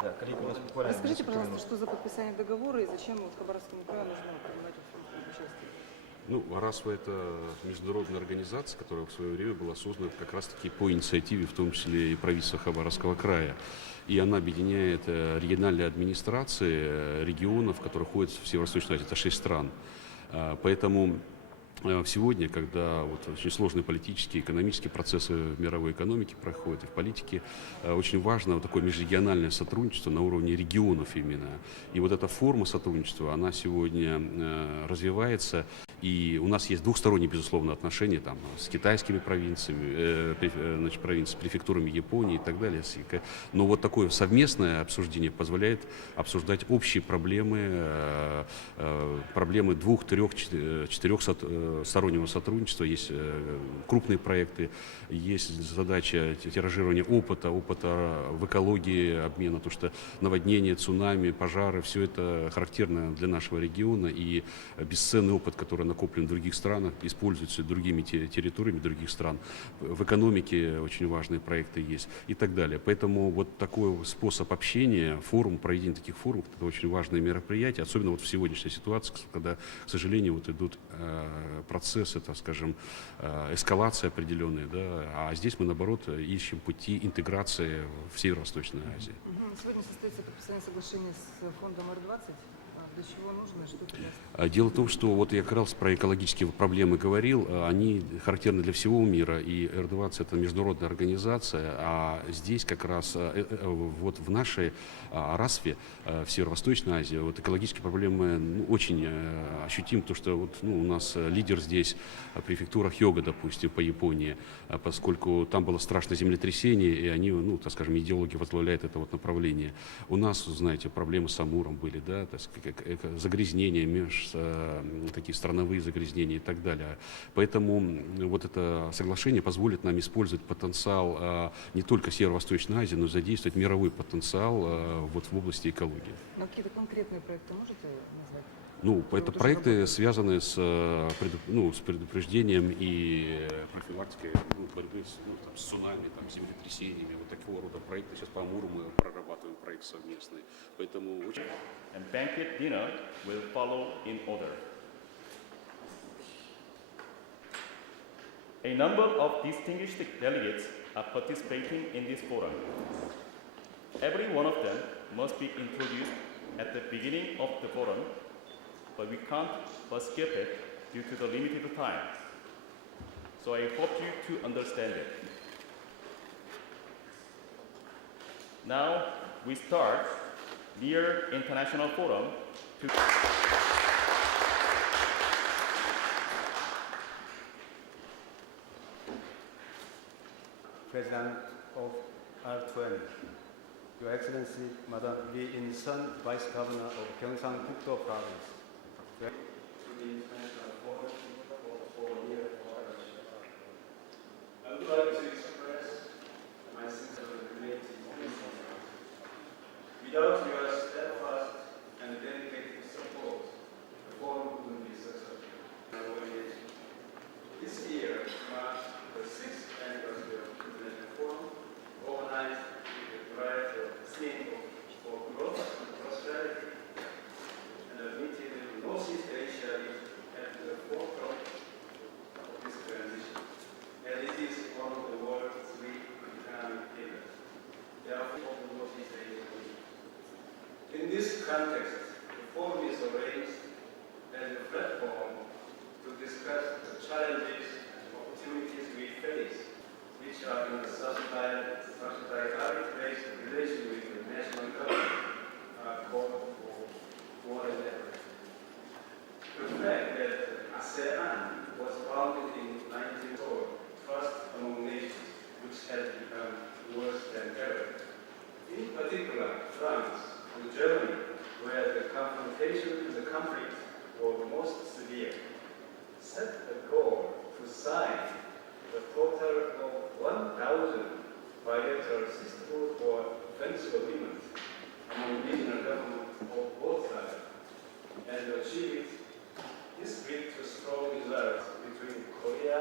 Да, коллеги, у нас буквально Расскажите, несколько пожалуйста, минут. что за подписание договора и зачем вот Хабаровскому краю нужно принимать в участие? Ну, РАСФА — это международная организация, которая в свое время была создана как раз-таки по инициативе, в том числе и правительства Хабаровского края. И она объединяет региональные администрации регионов, которые входят в Северо-Восточную Азию. Это 6 стран. Поэтому сегодня, когда вот очень сложные политические, экономические процессы в мировой экономике проходят и в политике, очень важно вот такое межрегиональное сотрудничество на уровне регионов именно. И вот эта форма сотрудничества, она сегодня развивается. И у нас есть двухсторонние, безусловно, отношения там, с китайскими провинциями, с префектурами Японии и так далее. Но вот такое совместное обсуждение позволяет обсуждать общие проблемы, проблемы 2, 3, 4 стороннего сотрудничества. Есть крупные проекты, есть задача тиражирования опыта в экологии обмена, то что наводнения, цунами, пожары, все это характерно для нашего региона, и бесценный опыт, который накоплен в других странах, используется другими территориями других стран. В экономике очень важные проекты есть и так далее. Поэтому вот такой способ общения, проведение таких форумов, это очень важное мероприятие, особенно вот в сегодняшней ситуации, когда, к сожалению, вот идут процессы, так скажем, эскалации определенные, да, а здесь мы, наоборот, ищем пути интеграции в Северо-Восточной Азии. Сегодня состоится подписание соглашения с фондом Р-20. Для чего нужно, что это даст? Дело в том, что вот я как раз про экологические проблемы говорил, они характерны для всего мира, и Р-20 — это международная организация, а здесь как раз вот в нашей РАСФе, в Северо-Восточной Азии, вот экологические проблемы очень ощутимы, потому что вот, у нас лидер здесь префектура Хёга, допустим, по Японии, поскольку там было страшное землетрясение, и они, так скажем, идеологи возглавляют это вот направление. У нас, знаете, проблемы с Амуром были, да, так сказать, загрязнения, такие страновые загрязнения и так далее. Поэтому вот это соглашение позволит нам использовать потенциал не только Северо-Восточной Азии, но и задействовать мировой потенциал вот в области экологии. Но какие-то конкретные проекты можете назвать? Это проекты, связанные с предупреждением и профилактикой борьбы с цунами, землетрясениями. Вот такого рода проекты. Сейчас по Амуру мы прорабатываем проект совместный. Поэтому очень... And banquet dinner will follow in order. A number of distinguished delegates are participating in this forum. Every one of them must be introduced at the beginning of the forum, but we can't skip it due to the limited time. So I hope you to understand it. Now we start NEAR International Forum to President of R20, Your Excellency, Madam Lee In-sun, Vice Governor of 경상북도 Province. To the International Forum for NEAR. I would like to express my sincere gratitude. Without your steadfast and dedicated support, the forum would be successful. This year marks the 6th anniversary of the International Forum, organized with the bright theme for growth and prosperity, and admitted Northeast Asia is at the forefront of this transition, and it is one of the world's 3 economic pillars. Therefore, the Northeast Asia. In this context, the forum is arranged as a platform to discuss the challenges and opportunities we face, which are in the subsidiarity-based relation with the national government, are called for more than ever. The fact that ASEAN was founded in 1904, first among nations, which has become worse than ever. In particular, France and Germany, where the confrontation and the conflict were most severe, set the goal to sign a total of 1,000 bilateral sisterhood or friendship agreements among regional governments of both sides, and achieve it. This led to strong results between Korea,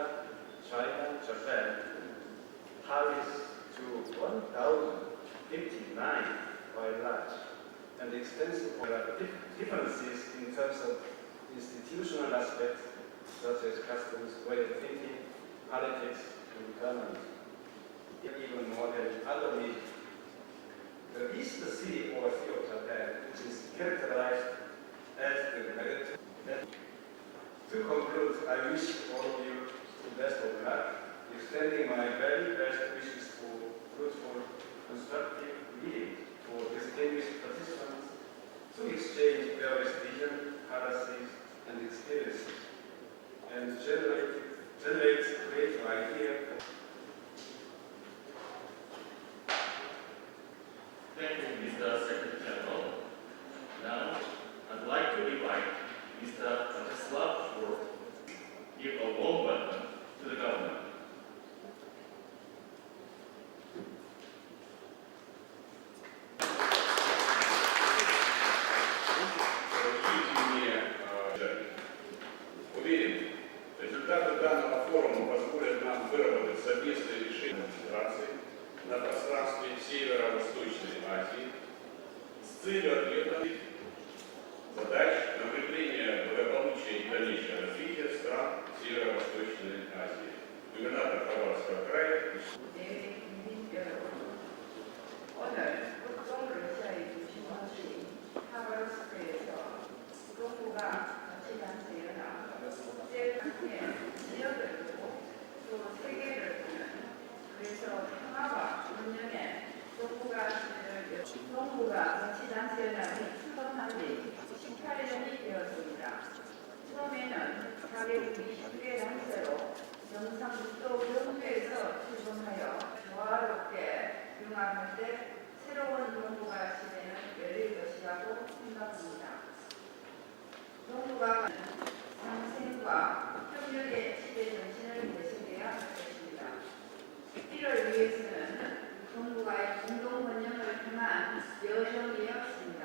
China, Japan, Paris to 1,059 bilateral large, and the extensive differences in terms of institutional aspects, such as customs, way of thinking, politics, and government, even more than other regions. The east sea or Sea of Japan, which is characterized as the negative. To conclude, I wish all of you the best of luck, extending my very best wishes for fruitful, constructive meeting for distinguished participants to exchange various visions, policies, and experiences, and generate creative ideas. Thank you, Mr. Secretary General. Now, I'd like to invite Mr. Vladislav to give a warm welcome to the government. Уверен, результаты данного форума позволят нам выработать совместные решения администрации на пространстве Северо-Восточной Азии с целью ответа задач на укрепление благополучия и дальнейшего развития стран Северо-Восточной Азии. Губернатор Хабаровского края. 오늘 북동 러시아의 중심원지 하바롭스크에서 동북아 자치단체연합 국제단체 지역을 두고 또 세계를 두는 그래서 평화와 운영의 동북아 시대를 동북아 자치단체연합이 출범한 지 18년이 되었습니다. 처음에는 420개 단체로 경상북도 경주에서 출범하여 조화롭게 융합할 때 새로운 동북아 시대는 열릴 것이라고 생각합니다. 동북아는 상생과 협력의 시대 정신을 되새겨야 할 것입니다. 이를 위해서는 동북아의 공동 번영을 통한 여정이 없습니다.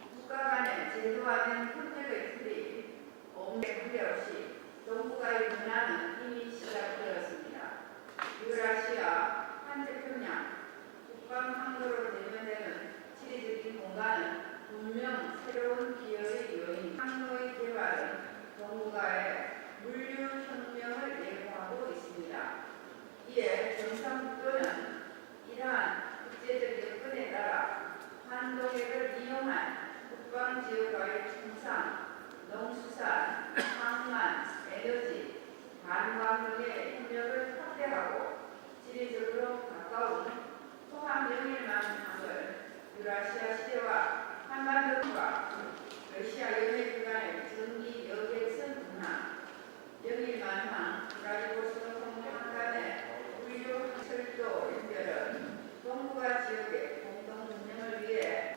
국가 간의 제도화된 협력의 틀이 옹대구대 없이 동북아의 문화는 이미 시작되었습니다. 유라시아, 한태평양, 북방항로로 대면되는 지리적인 공간은 분명 새로운 기여의 요인, 항로의 개발은 동북아의 물류혁명을 예고하고 있습니다. 이에 경상북도는 이러한 국제적 여건에 따라 한동해를 이용한 북방지역과의 충상, 농수산, 항만, 에너지, 관광 등의 협력을 확대하고 지리적으로 가까운 포함 영일만항을 유라시아 시대와 한반도과 러시아 연해구간의 전기 여객선 운항, 영일만항, 브라디보스토크 한간의 물류 철도 연결은 동북아 지역의 공동 운영을 위해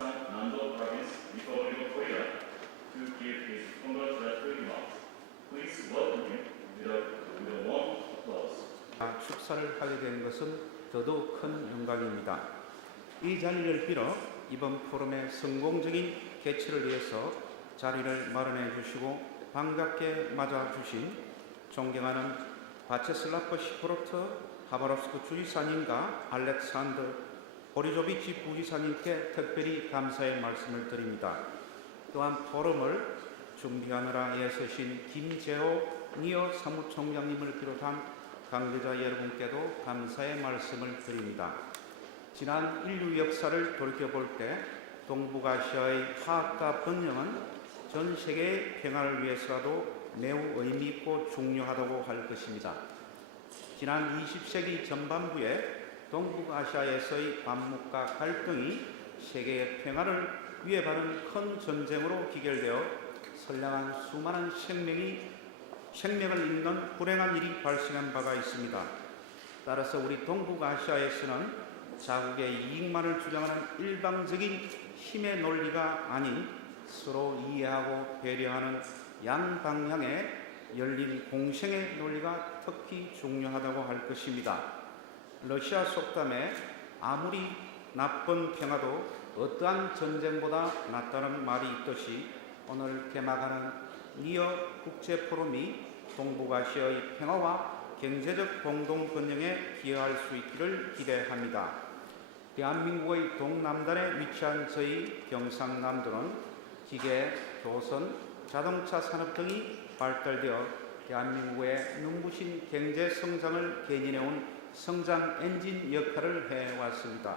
Namdo Province, Republic of Korea, to give his congratulatory remarks. Please welcome him with a warm applause. 축사를 하게 된 것은 더더욱 큰 영광입니다. 이 자리를 빌어 이번 포럼의 성공적인 개최를 위해서 자리를 마련해 주시고 반갑게 맞아 주신 존경하는 바체슬라프 시포르트 하바롭스크 주지사님과 알렉산더 보리조비치 부지사님께 특별히 감사의 말씀을 드립니다. 또한 포럼을 준비하느라 애쓰신 김재호 니어 사무총장님을 비롯한 관계자 여러분께도 감사의 말씀을 드립니다. 지난 인류 역사를 돌이켜볼 때 동북아시아의 화합과 번영은 전 세계의 평화를 위해서라도 매우 의미 있고 중요하다고 할 것입니다. 지난 20세기 전반부에 동북아시아에서의 반목과 갈등이 세계의 평화를 위협하는 큰 전쟁으로 기결되어 선량한 수많은 생명을 잃는 불행한 일이 발생한 바가 있습니다. 따라서 우리 동북아시아에서는 자국의 이익만을 주장하는 일방적인 힘의 논리가 아닌 서로 이해하고 배려하는 양방향의 열린 공생의 논리가 특히 중요하다고 할 것입니다. 러시아 속담에 아무리 나쁜 평화도 어떠한 전쟁보다 낫다는 말이 있듯이 오늘 개막하는 니어국제포럼이 동북아시아의 평화와 경제적 공동번영에 기여할 수 있기를 기대합니다. 대한민국의 동남단에 위치한 저희 경상남도는 기계, 조선, 자동차 산업 등이 발달되어 대한민국의 눈부신 경제 성장을 견인해온 성장 엔진 역할을 해왔습니다.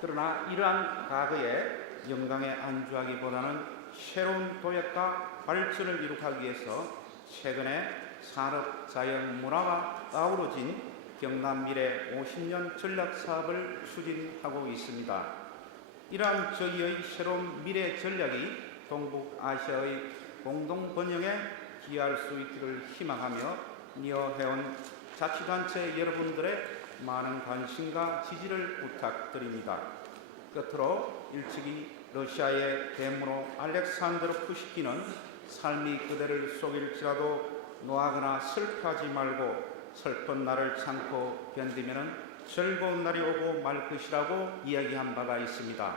그러나 이러한 과거에 영광에 안주하기보다는 새로운 도약과 발전을 이룩하기 위해서 최근에 산업, 자연, 문화가 아우러진 경남미래 50년 전략사업을 추진하고 있습니다. 이러한 저희의 새로운 미래 전략이 동북아시아의 공동번영에 기여할 수 있기를 희망하며 니어회원 자치단체 여러분들의 많은 관심과 지지를 부탁드립니다. 끝으로 일찍이 러시아의 대문호 알렉산드로 푸시킨은 삶이 그대를 속일지라도 노하거나 슬퍼하지 말고 슬픈 날을 참고 견디면 즐거운 날이 오고 말 것이라고 이야기한 바가 있습니다.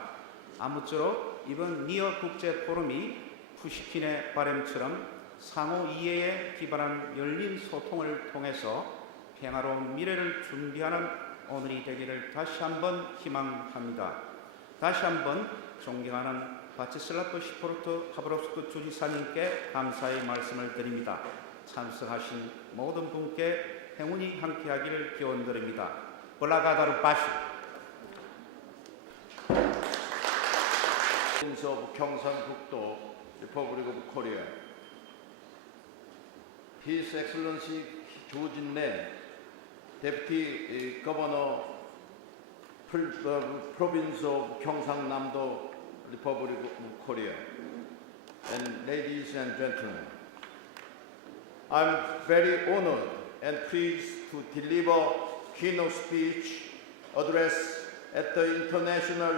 아무쪼록 이번 니어국제포럼이 푸시킨의 바램처럼 상호 이해에 기반한 열린 소통을 통해서 평화로운 미래를 준비하는 오늘이 되기를 다시 한번 희망합니다. 다시 한번 존경하는 바치슬라프 시포르트 하바롭스크 주지사님께 감사의 말씀을 드립니다. 참석하신 모든 분께 행운이 함께하기를 기원드립니다. 볼라가다르 바시. 경상북도 Republic of Korea. His Excellency 조진래 Deputy Governor Province of 경상남도 Republic of Korea. And ladies and gentlemen, I'm very honored and pleased to deliver keynote speech address at the International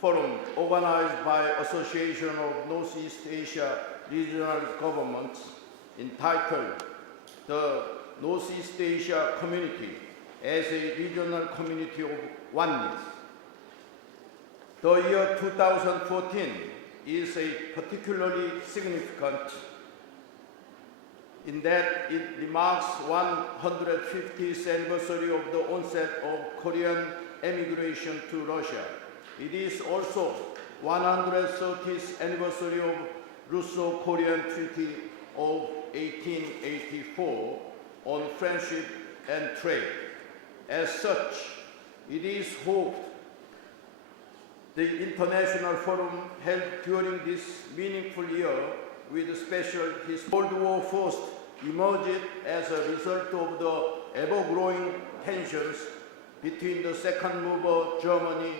Forum organized by Association of Northeast Asia Regional Governments entitled The Northeast Asia Community as a Regional Community of Oneness. The year 2014 is a particularly significant in that it marks 150th anniversary of the onset of Korean emigration to Russia. It is also 130th anniversary of Russo-Korean Treaty of 1884 on friendship and trade. As such, it is hoped the International Forum held during this meaningful year with special World War first emerged as a result of the ever-growing tensions between the second mover Germany,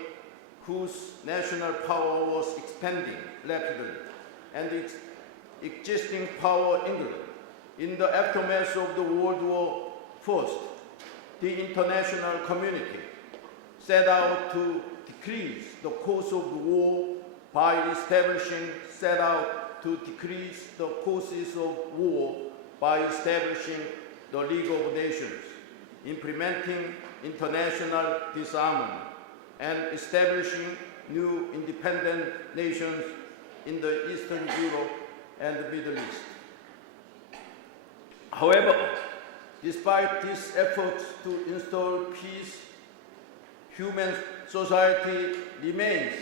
whose national power was expanding rapidly, and its existing power England. In the aftermath of the World War first, the international community set out to decrease the cost of the war by establishing the League of Nations, implementing international disarmament, and establishing new independent nations in the Eastern Europe and the Middle East. However, despite these efforts to install peace, human society remains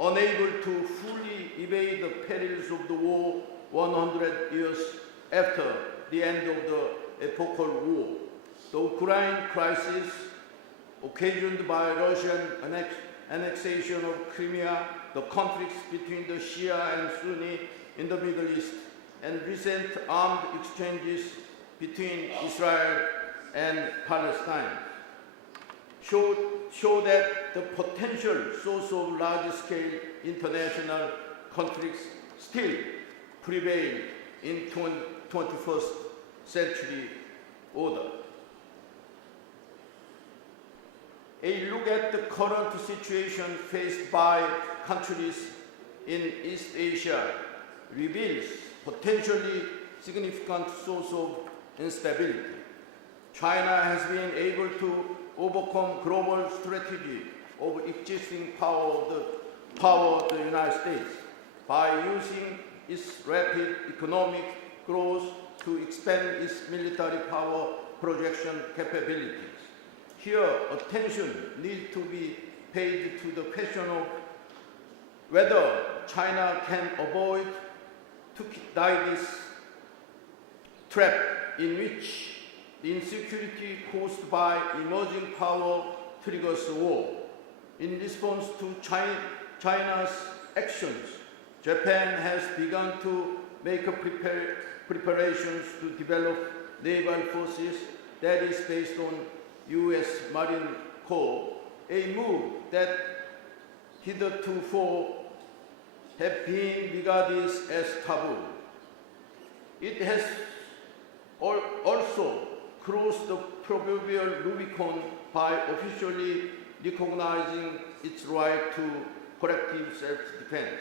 unable to fully evade the perils of the war 100 years after the end of the epochal war. The Ukraine crisis, occasioned by Russian annexation of Crimea, the conflicts between the Shia and Sunni in the Middle East, and recent armed exchanges between Israel and Palestine show that the potential source of large-scale international conflicts still prevail in 21st century order. A look at the current situation faced by countries in East Asia reveals potentially significant source of instability. China has been able to overcome global strategy of existing power of the United States by using its rapid economic growth to expand its military power projection capabilities. Here, attention needs to be paid to the question of whether China can avoid to die this trap in which the insecurity caused by emerging power triggers war. In response to China's actions, Japan has begun to make preparations to develop naval forces that is based on U.S. Marine Corps, a move that heretofore have been regarded as taboo. It has also crossed the proverbial Rubicon by officially recognizing its right to collective self-defense.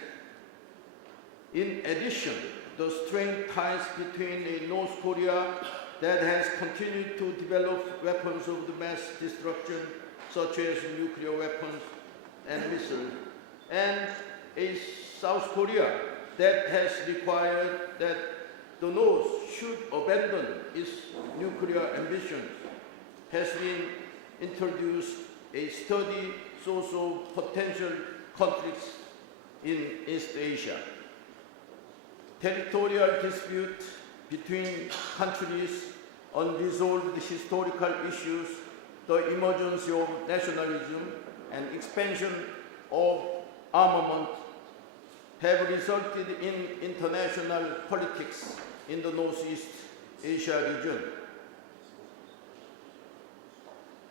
In addition, the strained ties between North Korea that has continued to develop weapons of mass destruction, such as nuclear weapons and missiles, and a South Korea that has required that the North should abandon its nuclear ambitions, has been introduced a steady source of potential conflicts in East Asia. Territorial disputes between countries, unresolved historical issues, the emergence of nationalism, and expansion of armament have resulted in international politics in the Northeast Asia region.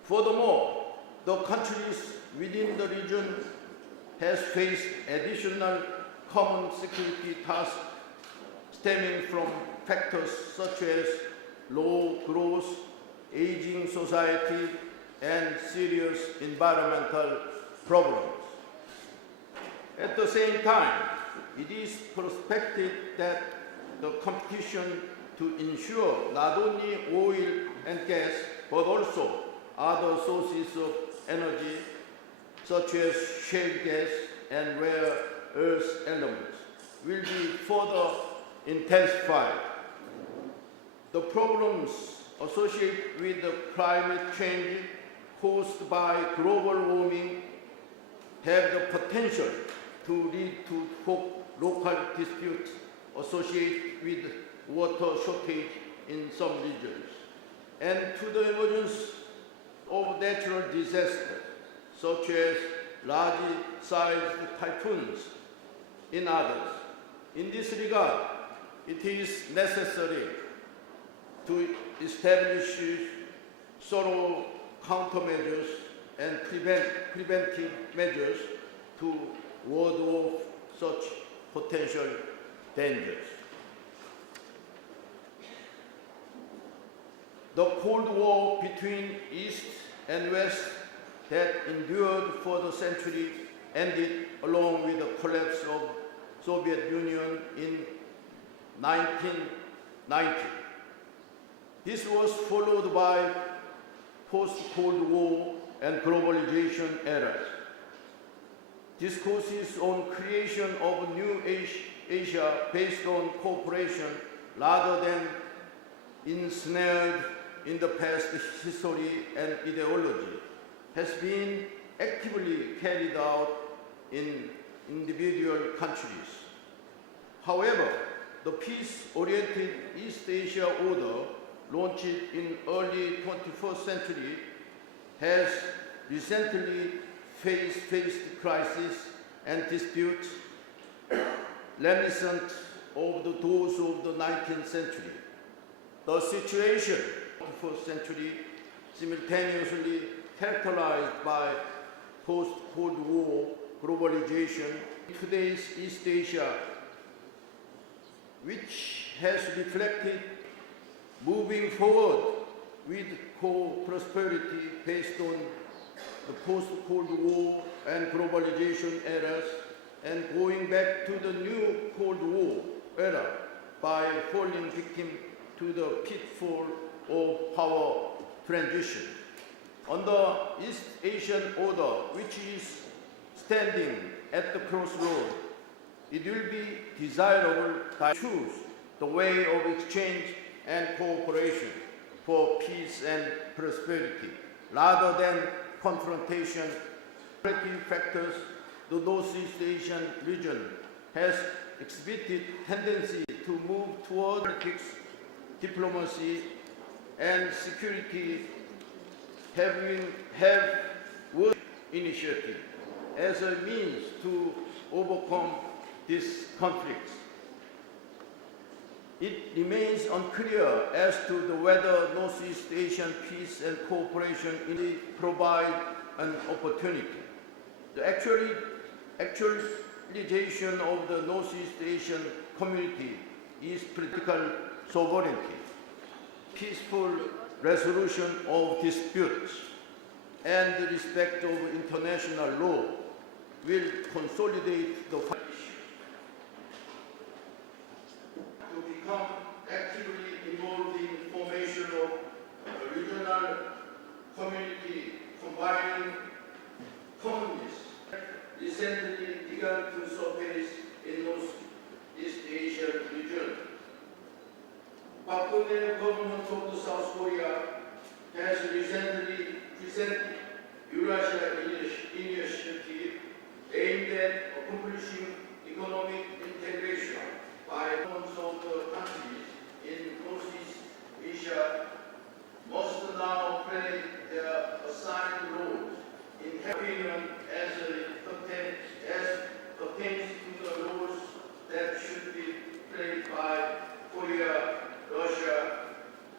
Furthermore, the countries within the region has faced additional common security tasks stemming from factors such as low growth, aging society, and serious environmental problems. At the same time, it is prospective that the competition to ensure not only oil and gas, but also other sources of energy, such as shale gas and rare earth elements, will be further intensified. The problems associated with the climate change caused by global warming have the potential to lead to local disputes associated with water shortage in some regions, and to the emergence of natural disasters, such as large-sized typhoons in others. In this regard, it is necessary to establish thorough countermeasures and preventive measures to ward off such potential dangers. The Cold War between East and West that endured for the century ended along with the collapse of Soviet Union in 1990. This was followed by post-Cold War and globalization eras. Discourses on creation of new Asia based on cooperation rather than ensnared in the past history and ideology has been actively carried out in individual countries. However, the peace-oriented East Asia order launched in early 21st century has recently faced crises and disputes reminiscent of those of the 19th century. The situation of the 21st century simultaneously characterized by post-Cold War globalization in today's East Asia, which has reflected moving forward with co-prosperity based on the post-Cold War and globalization eras, and going back to the new Cold War era by falling victim to the pitfall of power transition. Under East Asian order, which is standing at the crossroad, it will be desirable to choose the way of exchange and cooperation for peace and prosperity, rather than confrontation. Factors, the Northeast Asian region has exhibited tendency to move toward politics, diplomacy, and security, have worked initiative as a means to overcome these conflicts. It remains unclear as to whether Northeast Asian peace and cooperation provide an opportunity. The actualization of the Northeast Asian community is political sovereignty, peaceful resolution of disputes, and the respect of international law will consolidate the to become actively involved in formation of a regional community combining communists recently began to surface in Northeast Asian region. Park Geun-hye government of the South Korea has recently presented Eurasia initiative aimed at accomplishing economic integration by most of the countries in Northeast Asia must now play their assigned roles in opinion as pertains to the roles that should be played by Korea, Russia,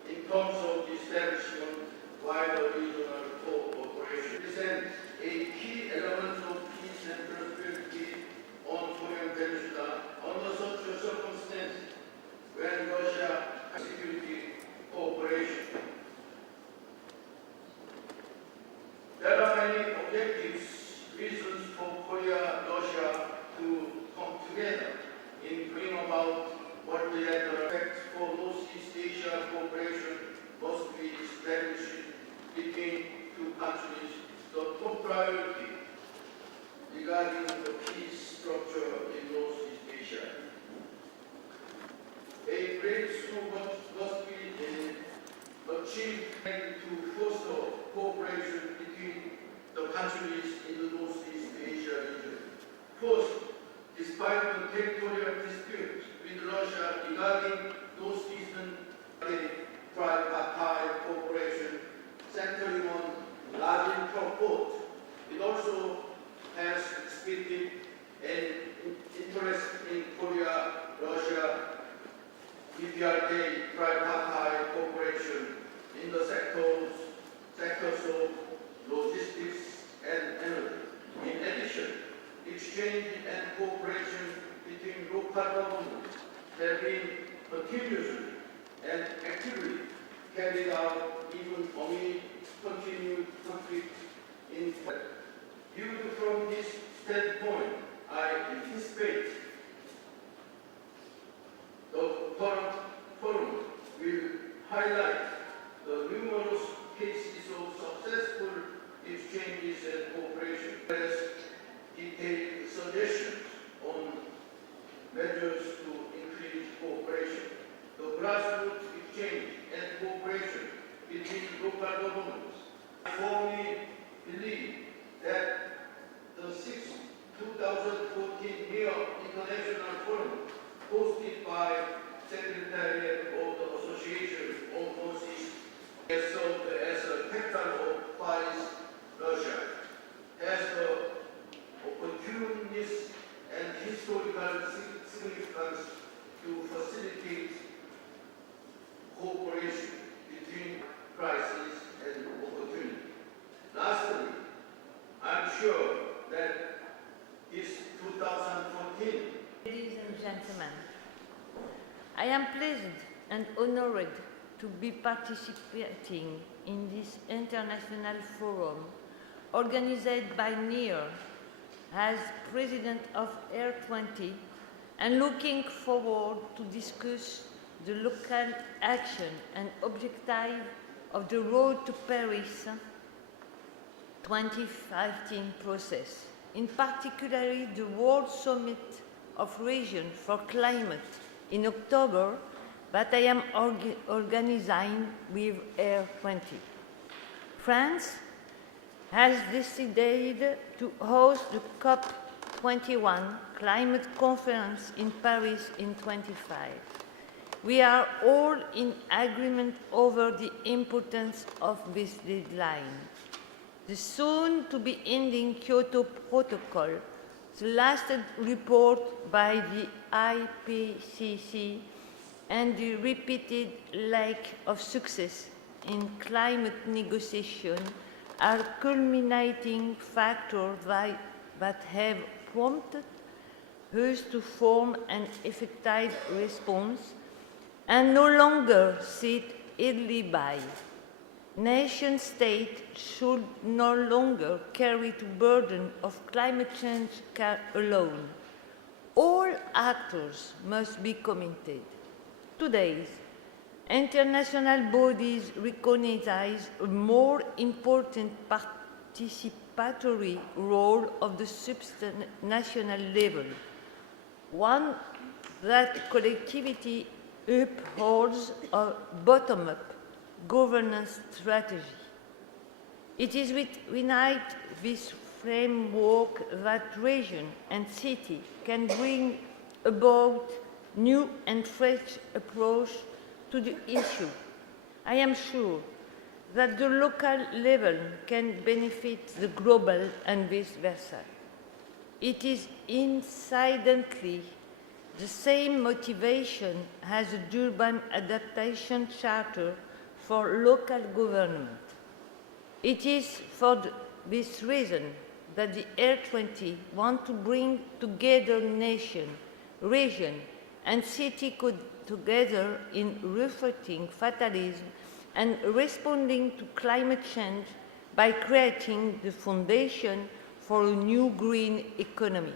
in terms of the establishment wider regional cooperation. Presents a key element of peace and prosperity on Korean Peninsula under such a circumstance when Russia has security cooperation. There are many objectives, reasons for Korea, Russia to come together in bringing about multilateral effects for Northeast Asia cooperation must be established between two countries. The top priority regarding the peace structure in Northeast Asia. A breakthrough must be achieved to foster cooperation between the countries in the Northeast Asia region. First, despite the territorial dispute with Russia regarding Northeastern tripartite cooperation centering on large port, it also has exhibited an interest in Korea, Russia, PPRK tripartite cooperation in the sectors of logistics and energy. In addition, exchange and cooperation between local governments have been continuously and actively carried out even amid continued conflict in Viewed from this standpoint, I anticipate the current forum will highlight the numerous cases of successful exchanges and cooperation, as detailed suggestions on measures to increase cooperation. The grassroots exchange and cooperation between local governments. I firmly believe that the 2014 New York International Forum hosted by Secretariat of the Association of Northeast has served as a capital of Paris, Russia, has the opportunities and historical significance to facilitate cooperation between crisis and opportunity. Lastly, I'm sure that this 2014 Ladies and gentlemen, I am pleased and honored to be participating in this international forum organized by NEAR as President of AIR20 and looking forward to discuss the local action and objective of the Road to Paris 2015 process, in particular the World Summit of Region for Climate in October that I am organizing with Air20. France has decided to host the COP21 climate conference in Paris in 25. We are all in agreement over the importance of this deadline. The soon-to-be ending Kyoto Protocol, the last report by the IPCC, and the repeated lack of success in climate negotiation are culminating factors that have prompted us to form an effective response and no longer sit idly by. Nation-states should no longer carry the burden of climate change alone. All actors must be committed. Today's international bodies recognize a more important participatory role of the supranational level, one that collectivity upholds a bottom-up governance strategy. It is within this framework that region and city can bring about new and fresh approach to the issue. I am sure that the local level can benefit the global and vice versa. It is incidentally the same motivation as the Durban Adaptation Charter for local government. It is for this reason that the Air20 want to bring together nation, region, and city together in refuting fatalism and responding to climate change by creating the foundation for a new green economy.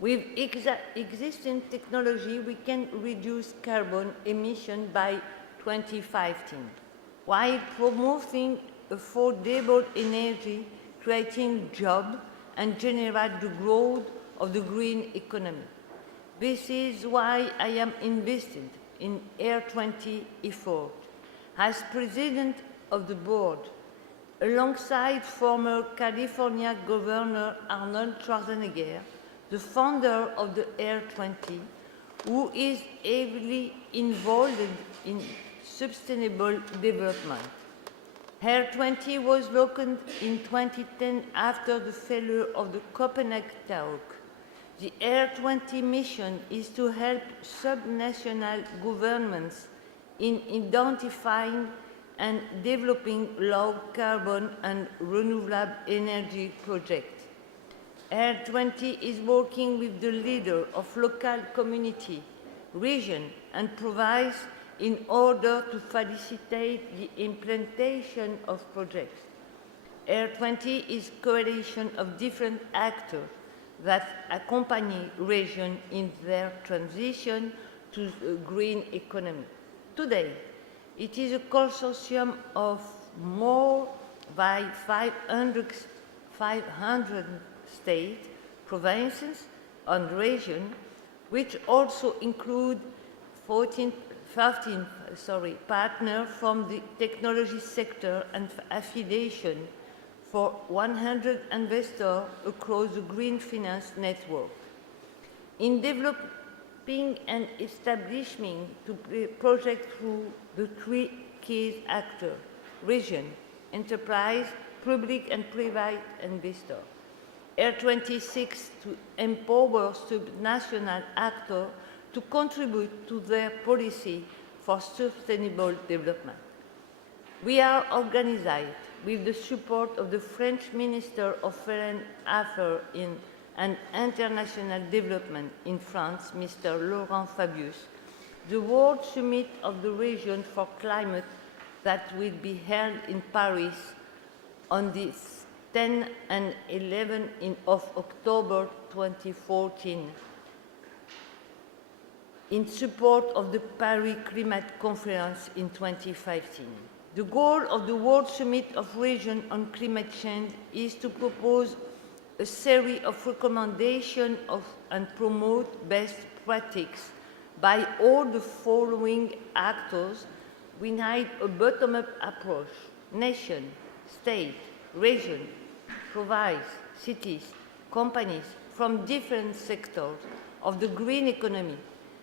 With existing technology, we can reduce carbon emission by 2015, while promoting affordable energy, creating jobs, and generate the growth of the green economy. This is why I am invested in Air20 effort. As president of the board, alongside former California Governor Arnold Schwarzenegger, the founder of the Air20, who is heavily involved in sustainable development. Air20 was launched in 2010 after the failure of the Copenhagen talk. The Air20 mission is to help subnational governments in identifying and developing low carbon and renewable energy projects. Air20 is working with the leader of local community, region, and provides in order to facilitate the implementation of projects. Air20 is a coalition of different actors that accompany regions in their transition to a green economy. Today, it is a consortium of more than 500 states, provinces, and regions, which also include 13 partners from the technology sector and affiliation for 100 investors across the green finance network. In developing and establishing the project through the three key actors, region, enterprise, public and private investors. Air20 seeks to empower subnational actors to contribute to their policy for sustainable development. We are organized with the support of the French Minister of Foreign Affairs and International Development in France, Mr. Laurent Fabius, the World Summit of the Region for Climate that will be held in Paris on the 10 and 11 of October 2014, in support of the Paris Climate Conference in 2015. The goal of the World Summit of Region on Climate Change is to propose a series of recommendations and promote best practices by all the following actors. We need a bottom-up approach. Nation, state, region, province, cities, companies from different sectors of the green economy.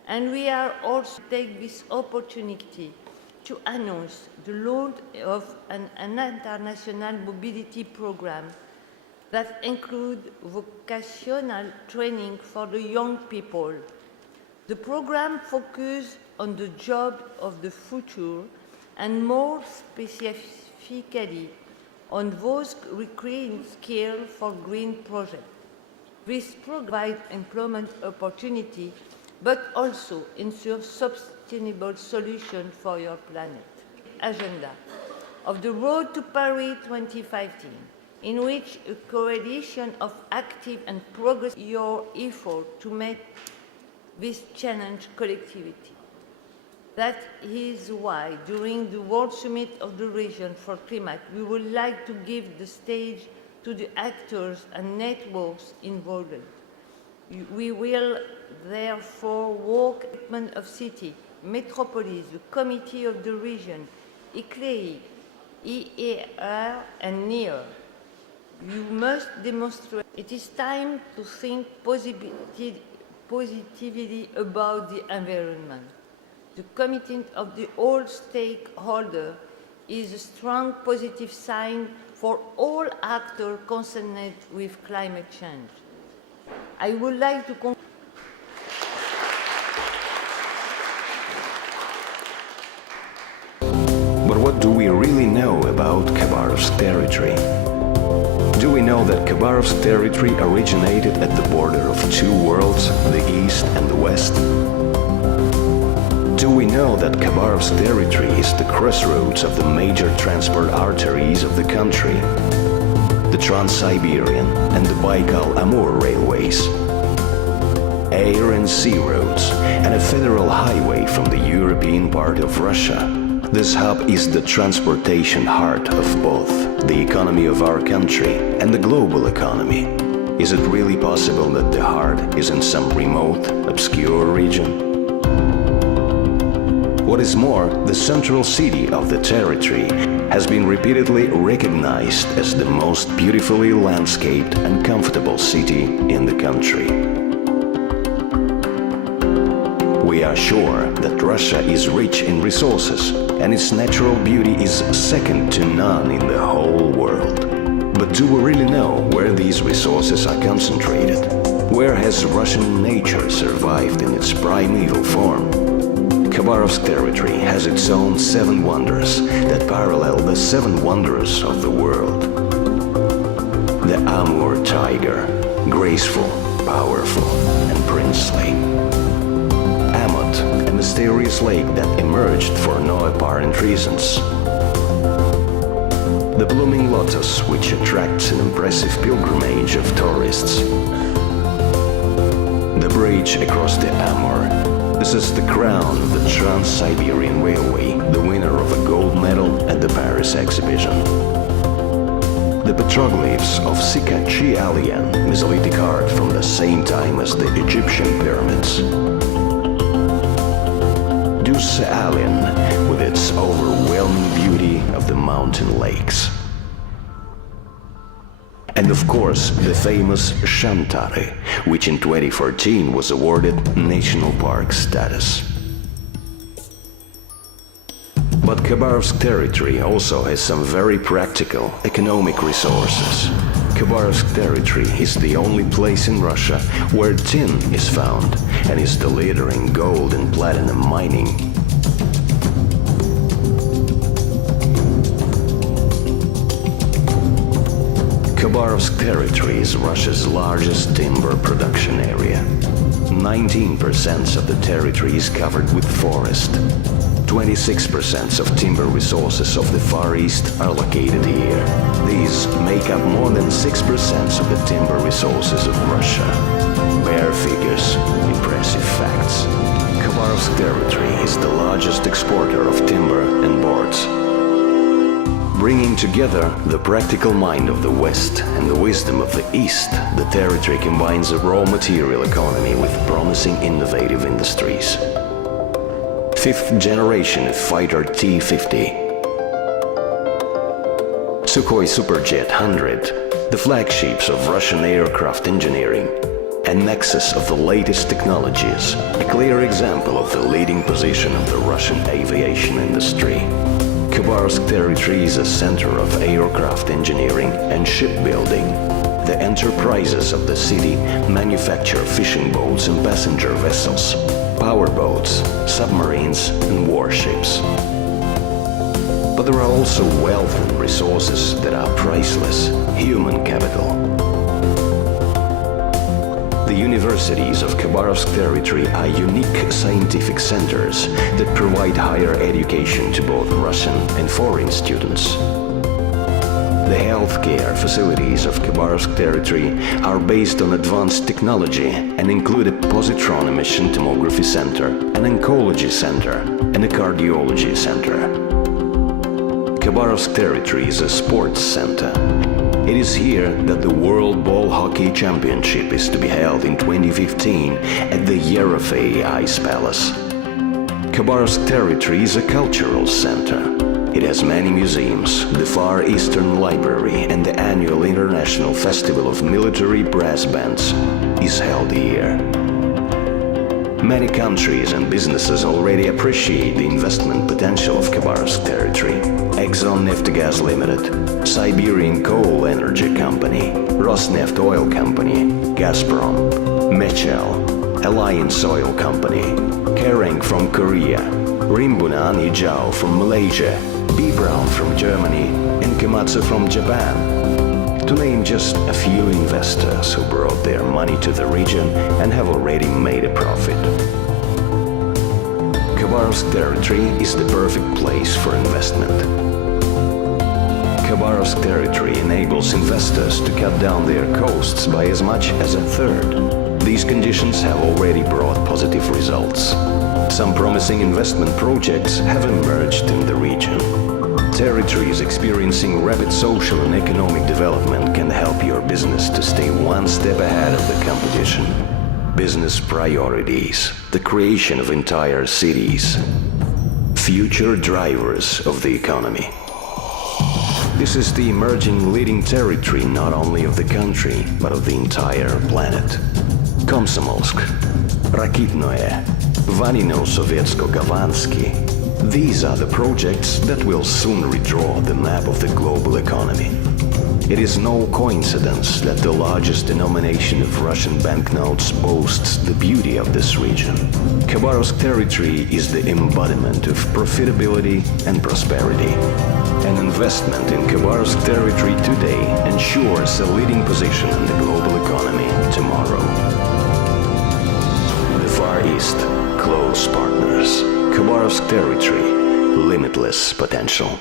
And we are also take this opportunity to announce the launch of an international mobility program that includes vocational training for the young people. The program focuses on the job of the future and more specifically on those requiring skills for green projects. This provides employment opportunity, but also ensures sustainable solutions for your planet. Agenda of the Road to Paris 2015, in which a coalition of active and progressive your effort to make this challenge collectivity. That is why, during the World Summit of the Region for Climate, we would like to give the stage to the actors and networks involved. We will therefore work with of city, metropolis, the Committee of the Region, ICLEI, EAR, and NEAR. You must demonstrate it is time to think positively about the environment. The commitment of the all stakeholders is a strong positive sign for all actors concerned with climate change. I would like to conclude. But what do we really know about Khabarovsk territory? Do we know that Khabarovsk territory originated at the border of two worlds, the East and the West? Do we know that Khabarovsk territory is the crossroads of the major transport arteries of the country? The Trans-Siberian and the Baikal-Amur railways, air and sea roads, and a federal highway from the European part of Russia. This hub is the transportation heart of both the economy of our country and the global economy. Is it really possible that the heart is in some remote, obscure region? What is more, the central city of the territory has been repeatedly recognized as the most beautifully landscaped and comfortable city in the country. We are sure that Russia is rich in resources, and its natural beauty is second to none in the whole world. But do we really know where these resources are concentrated? Where has Russian nature survived in its primeval form? Khabarovsk territory has its own 7 wonders that parallel the 7 wonders of the world. The Amur tiger, graceful, powerful, and princely. Amot, a mysterious lake that emerged for no apparent reasons. The blooming lotus, which attracts an impressive pilgrimage of tourists. The bridge across the Amur. This is the crown of the Trans-Siberian Railway, the winner of a gold medal at the Paris exhibition. The petroglyphs of Sikhachi-Alyan, Mesolithic art from the same time as the Egyptian pyramids. Dusse-Alyan, with its overwhelming beauty of the mountain lakes. And of course, the famous Shantare, which in 2014 was awarded National Park status. But Khabarovsk territory also has some very practical economic resources. Khabarovsk territory is the only place in Russia where tin is found and is the leader in gold and platinum mining. Khabarovsk territory is Russia's largest timber production area. 19% of the territory is covered with forest. 26% of timber resources of the Far East are located here. These make up more than 6% of the timber resources of Russia. Bare figures, impressive facts. Khabarovsk territory is the largest exporter of timber and boards. Bringing together the practical mind of the West and the wisdom of the East, the territory combines a raw material economy with promising innovative industries. Fifth generation of fighter T-50. Sukhoi Superjet 100, the flagships of Russian aircraft engineering, a nexus of the latest technologies, a clear example of the leading position of the Russian aviation industry. Khabarovsk territory is a center of aircraft engineering and shipbuilding. The enterprises of the city manufacture fishing boats and passenger vessels, powerboats, submarines and warships. But there are also wealth and resources that are priceless, human capital. The universities of Khabarovsk territory are unique scientific centers that provide higher education to both Russian and foreign students. The healthcare facilities of Khabarovsk territory are based on advanced technology and include a positron emission tomography center, an oncology center, and a cardiology center. Khabarovsk territory is a sports center. It is here that the World Ball Hockey Championship is to be held in 2015 at the Yerofey Ice Palace. Khabarovsk territory is a cultural center. It has many museums, the Far Eastern Library, and the annual International Festival of Military Brass Bands is held here. Many countries and businesses already appreciate the investment potential of Khabarovsk territory. ExxonNeftgaz Limited, Siberian Coal Energy Company, Rosneft Oil Company, Gazprom, Mechel, Alliance Oil Company, Kering from Korea, Rimbunan Ijao from Malaysia, B. Brown from Germany, and Komatsu from Japan. To name just a few investors who brought their money to the region and have already made a profit. Khabarovsk territory is the perfect place for investment. Khabarovsk territory enables investors to cut down their costs by as much as a third. These conditions have already brought positive results. Some promising investment projects have emerged in the region. Territories experiencing rapid social and economic development can help your business to stay one step ahead of the competition. Business priorities, the creation of entire cities, future drivers of the economy. This is the emerging leading territory not only of the country, but of the entire planet. Komsomolsk, Rakitnoe, Vanino Sovetsko-Gavansky. These are the projects that will soon redraw the map of the global economy. It is no coincidence that the largest denomination of Russian banknotes boasts the beauty of this region. Khabarovsk territory is the embodiment of profitability and prosperity. An investment in Khabarovsk territory today ensures a leading position in the global economy tomorrow. The Far East, close partners. Khabarovsk territory, limitless potential.